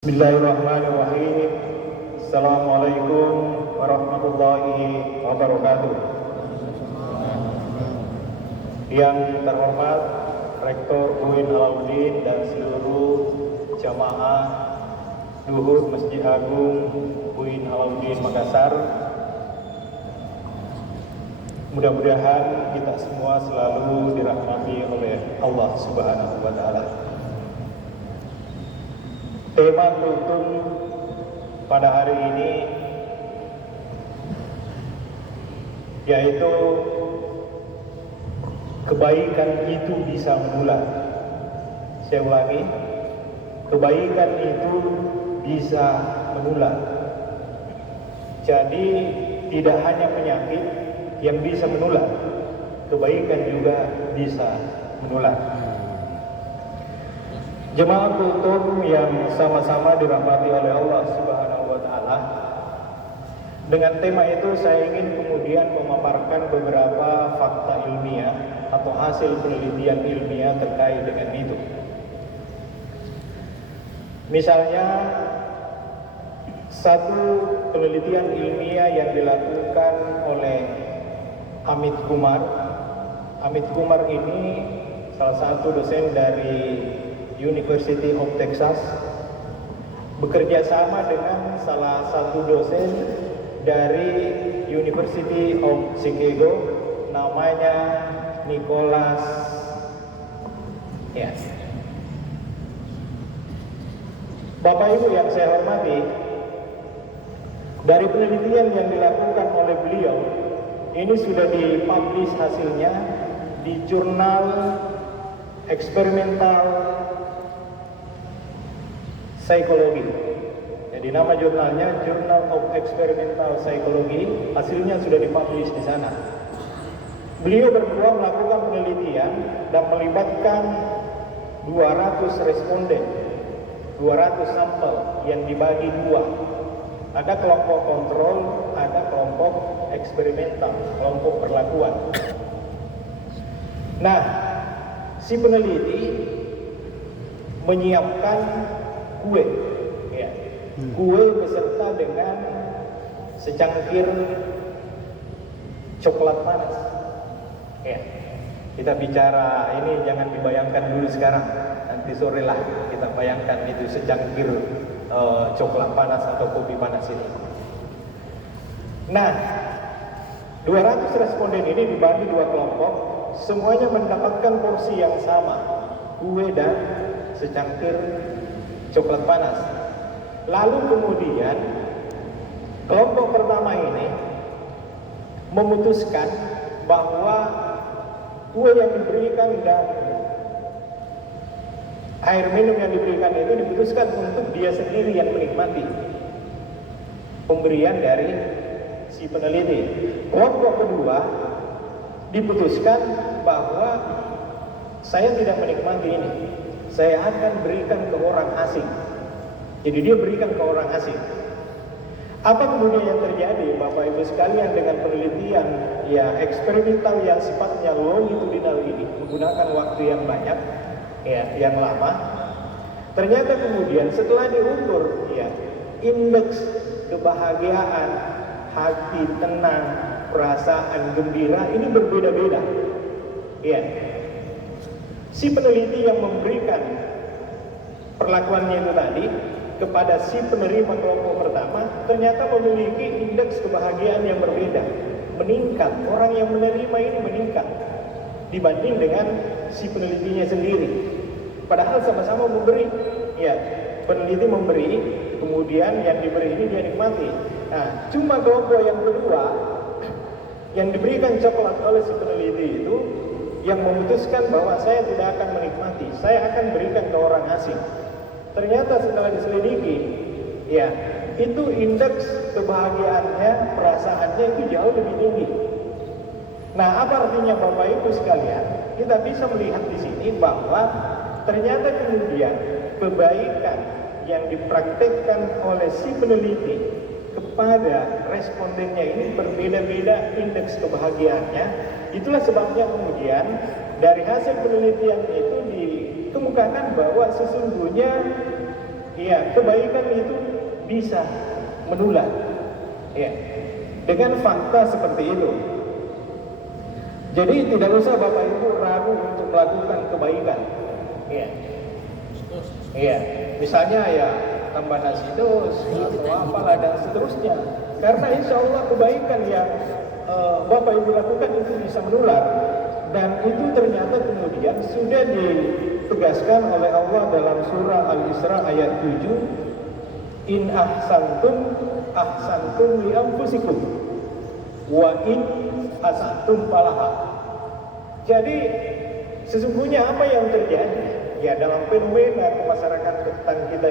Bismillahirrahmanirrahim. Assalamualaikum warahmatullahi wabarakatuh. Yang terhormat Rektor UIN Alauddin dan seluruh jamaah Duhur Masjid Agung UIN Alauddin Makassar. Mudah-mudahan kita semua selalu dirahmati oleh Allah Subhanahu wa Ta'ala. Tema kultum pada hari ini yaitu kebaikan itu bisa menular. Saya ulangi, kebaikan itu bisa menular. Jadi tidak hanya penyakit yang bisa menular, kebaikan juga bisa menular. Jemaah kultum yang sama-sama dirahmati oleh Allah Subhanahu wa Ta'ala, dengan tema itu saya ingin kemudian memaparkan beberapa fakta ilmiah atau hasil penelitian ilmiah terkait dengan itu. Misalnya, satu penelitian ilmiah yang dilakukan oleh Amit Kumar. Amit Kumar ini salah satu dosen dari University of Texas, bekerja sama dengan salah satu dosen dari University of Chicago, namanya Nicholas. Ya. Bapak Ibu yang saya hormati, dari penelitian yang dilakukan oleh beliau, ini sudah dipublish hasilnya di jurnal eksperimental Psikologi. Jadi nama jurnalnya Journal of Experimental Psychology. Hasilnya sudah dipublish di sana. Beliau berdua melakukan penelitian dan melibatkan 200 responden, 200 sampel yang dibagi dua. Ada kelompok kontrol, ada kelompok eksperimental, kelompok perlakuan. Nah, si peneliti menyiapkan kue, ya. Kue beserta dengan secangkir coklat panas. Ya. Kita bicara ini jangan dibayangkan dulu sekarang, nanti sore lah kita bayangkan itu secangkir coklat panas atau kopi panas ini. Nah, 200 responden ini dibagi dua kelompok, semuanya mendapatkan porsi yang sama, kue dan secangkir coklat panas. Lalu kemudian kelompok pertama ini memutuskan bahwa kue yang diberikan dan air minum yang diberikan itu diputuskan untuk dia sendiri yang menikmati pemberian dari si peneliti. Kelompok kedua diputuskan bahwa saya tidak menikmati ini, saya akan berikan ke orang asing. Jadi dia berikan ke orang asing. Apa kemudian yang terjadi, Bapak Ibu sekalian, dengan penelitian ya eksperimental yang sifatnya longitudinal ini, menggunakan waktu yang banyak, ya, yang lama. Ternyata kemudian setelah diukur, ya, indeks kebahagiaan, hati tenang, perasaan gembira ini berbeda-beda. Ya. Si peneliti yang memberikan perlakuannya itu tadi kepada si penerima kelompok pertama ternyata memiliki indeks kebahagiaan yang berbeda, meningkat. Orang yang menerima ini meningkat dibanding dengan si penelitinya sendiri. Padahal sama-sama memberi. Ya, peneliti memberi, kemudian yang diberi ini dia nikmati. Nah, cuma kelompok yang kedua yang diberikan coklat oleh si peneliti itu yang memutuskan bahwa saya tidak akan menikmati, saya akan berikan ke orang asing. Ternyata setelah diselidiki, ya, itu indeks kebahagiaannya, perasaannya itu jauh lebih tinggi. Nah, apa artinya Bapak Ibu sekalian? Kita bisa melihat di sini bahwa ternyata kemudian kebaikan yang dipraktekkan oleh si peneliti kepada respondennya ini berbeda-beda indeks kebahagiaannya. Itulah sebabnya kemudian dari hasil penelitian itu dikemukakan bahwa sesungguhnya ya, kebaikan itu bisa menular. Ya, dengan fakta seperti itu. Jadi tidak usah Bapak Ibu ragu untuk melakukan kebaikan. Ya. Iya, misalnya ya tambah nasi dos atau apalah dan seterusnya. Karena insya Allah kebaikan yang Bapak Ibu lakukan itu bisa menular. Dan itu ternyata kemudian sudah ditegaskan oleh Allah dalam surah Al-Isra ayat 7. In ahsantum ahsantum li anfusikum wa in asatum falaha. Jadi sesungguhnya apa yang terjadi? Ya, dalam fenomena kemasyarakatan kita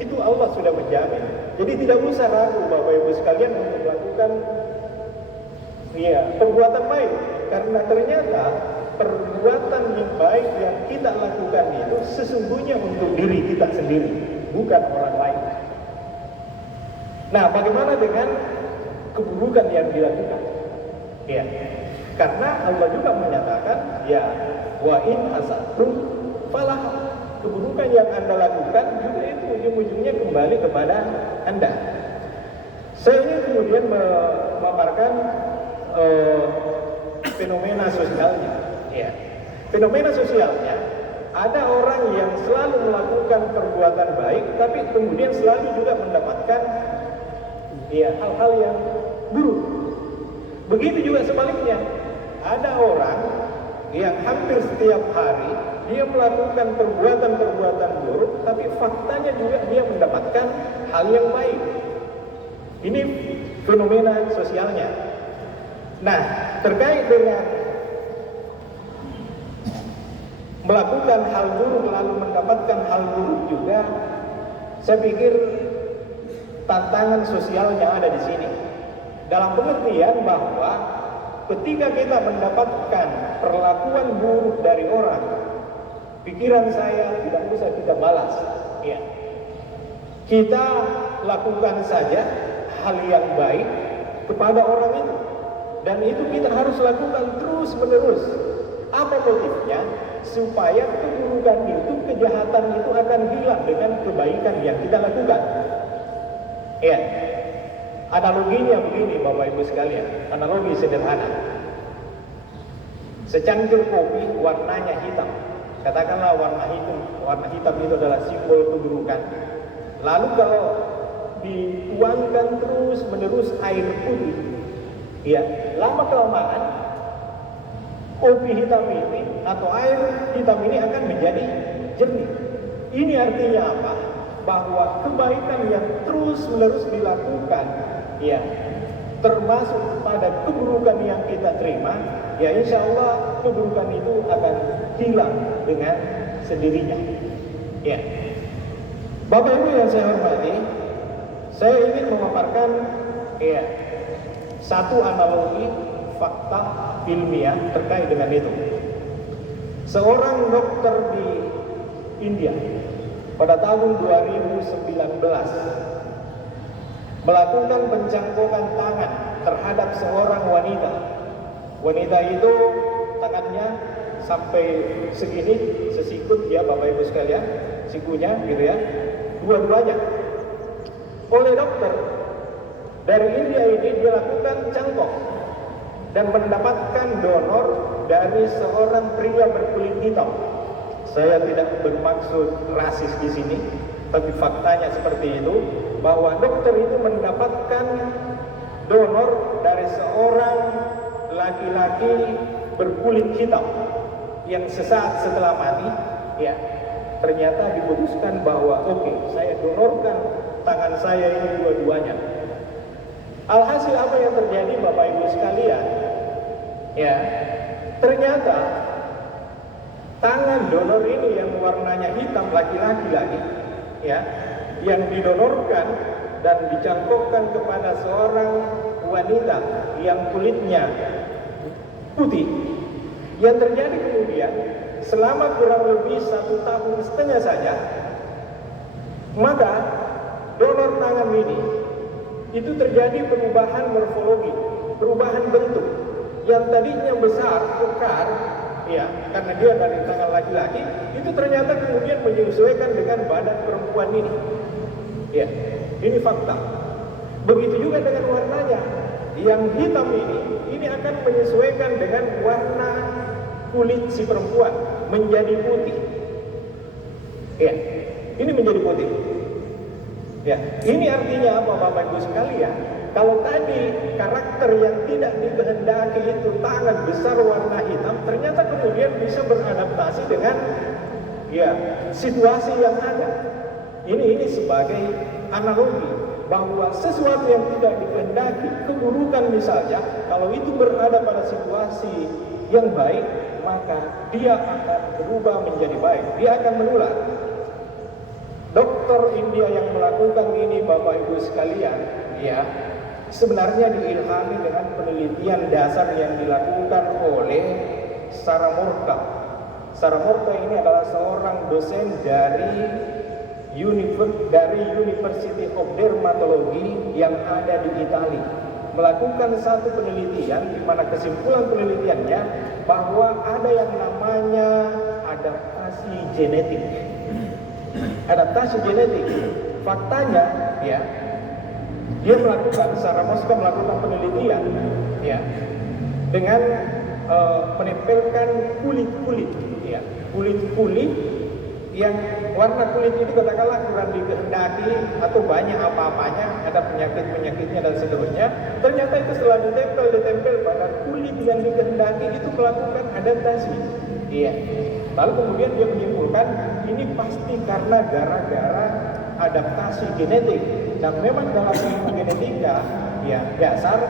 itu Allah sudah menjamin. Jadi tidak usah ragu Bapak Ibu sekalian untuk melakukan perbuatan baik. Karena ternyata perbuatan yang baik yang kita lakukan itu sesungguhnya untuk diri kita sendiri, bukan orang lain. Nah, bagaimana dengan keburukan yang dilakukan? Ya, karena Allah juga menyatakan, ya, wa in hasatum falah, keburukan yang Anda lakukan juga itu ujung-ujungnya kembali kepada Anda. Saya ingin kemudian memaparkan fenomena sosialnya. Ya. Fenomena sosialnya, ada orang yang selalu melakukan perbuatan baik, tapi kemudian selalu juga mendapatkan hal-hal yang buruk. Begitu juga sebaliknya, ada orang yang hampir setiap hari dia melakukan perbuatan-perbuatan buruk, tapi faktanya juga dia mendapatkan hal yang baik. Ini fenomena sosialnya. Nah, terkait dengan melakukan hal buruk lalu mendapatkan hal buruk juga, saya pikir tantangan sosialnya ada di sini. Dalam pengertian bahwa ketika kita mendapatkan perlakuan buruk dari orang, pikiran saya tidak usah kita balas. Ya. Kita lakukan saja hal yang baik kepada orang itu. Dan itu kita harus lakukan terus menerus. Apa motifnya? Supaya keburukan itu, kejahatan itu akan hilang dengan kebaikan yang kita lakukan. Ya. Analoginya begini Bapak Ibu sekalian, analogi sederhana. Secangkir kopi warnanya hitam. Katakanlah warna hitam itu adalah simbol keburukan. Lalu kalau dituangkan terus menerus air putih, ya, lama kelamaan kopi hitam ini atau air hitam ini akan menjadi jernih. Ini artinya apa? Bahwa kebaikan yang terus menerus dilakukan, ya, termasuk pada keburukan yang kita terima, ya insya Allah keburukan itu akan hilang dengan sendirinya. Ya, Bapak Ibu yang saya hormati, saya ingin memaparkan satu analogi fakta ilmiah terkait dengan itu. Seorang dokter di India pada tahun 2019 melakukan pencangkokan tangan terhadap seorang wanita. Wanita itu tangannya sampai segini, sesikut ya Bapak Ibu sekalian, sikunya gitu ya, dua-duanya. Oleh dokter dari India ini dia lakukan cangkok dan mendapatkan donor dari seorang pria berkulit hitam. Saya tidak bermaksud rasis di sini, tapi faktanya seperti itu, bahwa dokter itu mendapatkan donor dari seorang laki-laki berkulit hitam yang sesaat setelah mati, ya, ternyata diputuskan bahwa oke, saya donorkan tangan saya ini dua-duanya. Alhasil apa yang terjadi Bapak Ibu sekalian? Ya, ternyata tangan donor ini yang warnanya hitam laki-laki lagi, ya, yang didonorkan dan dicangkokkan kepada seorang wanita yang kulitnya putih. Yang terjadi kemudian selama kurang lebih 1,5 tahun saja, maka donor tangan ini itu terjadi perubahan morfologi, perubahan bentuk. Yang tadinya besar, kekar, ya, karena dia dari tangan laki-laki, itu ternyata kemudian menyesuaikan dengan badan perempuan ini. Ya, ini fakta. Begitu juga dengan warnanya. Yang hitam ini akan menyesuaikan dengan warna kulit si perempuan menjadi putih. Ya, ini menjadi putih. Ya, ini artinya apa Bapak Ibu sekalian? Kalau tadi karakter yang tidak dikehendaki itu tangan besar warna hitam, ternyata kemudian bisa beradaptasi dengan ya situasi yang ada. Ini sebagai analogi bahwa sesuatu yang tidak dikehendaki, keburukan misalnya, kalau itu berada pada situasi yang baik, maka dia akan berubah menjadi baik. Dia akan menular. Dokter India yang melakukan ini Bapak Ibu sekalian, ya, sebenarnya diilhami dengan penelitian dasar yang dilakukan oleh Sarah Murta. Sarah Murta ini adalah seorang dosen dari University of Dermatology yang ada di Italia, melakukan satu penelitian di mana kesimpulan penelitiannya bahwa ada yang namanya adaptasi genetik. Adaptasi genetik, faktanya ya, dia melakukan, Sarah Murta melakukan penelitian ya dengan menempelkan kulit-kulit ya, kulit-kulit yang warna kulit itu katakanlah kurang dikehendaki atau banyak apa-apanya, ada penyakit-penyakitnya dan seterusnya. Ternyata itu setelah ditempel pada kulit yang dikehendaki itu melakukan adaptasi. Iya. Lalu kemudian dia menyimpulkan ini pasti karena gara-gara adaptasi genetik. Dan memang dalam ilmu genetika ya dasar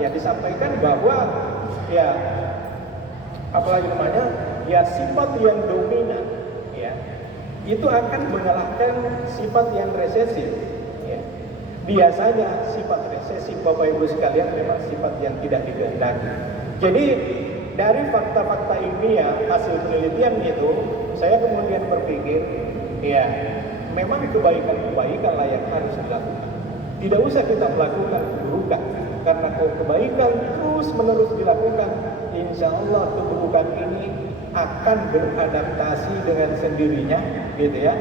ya disampaikan bahwa ya apalagi namanya ya sifat yang dominan ya itu akan mengalahkan sifat yang resesif ya. Biasanya sifat resesif Bapak Ibu sekalian memang sifat yang tidak dikehendaki. Jadi dari fakta-fakta ilmiah hasil penelitian itu saya kemudian berpikir ya memang kebaikan-kebaikan lah yang harus dilakukan. Tidak usah kita melakukan keburukan, karena kalau kebaikan terus menerus dilakukan, insya Allah keburukan ini akan beradaptasi dengan sendirinya, gitu ya,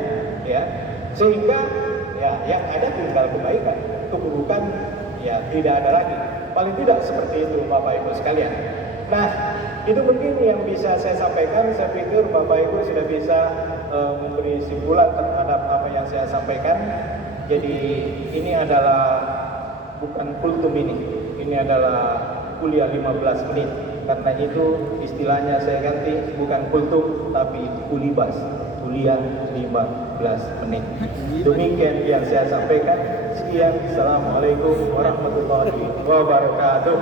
ya. Sehingga ya yang ada tinggal kebaikan, keburukan ya tidak ada lagi. Paling tidak seperti itu Bapak Ibu sekalian. Nah, itu mungkin yang bisa saya sampaikan. Saya pikir Bapak Ibu sudah bisa memberi simpulan terhadap apa yang saya sampaikan. Jadi ini adalah bukan kultum ini adalah kuliah 15 menit. Karena itu istilahnya saya ganti, bukan kultum tapi kulibas, kuliah 15 menit. Demikian yang saya sampaikan. Sekian, Assalamualaikum warahmatullahi wabarakatuh.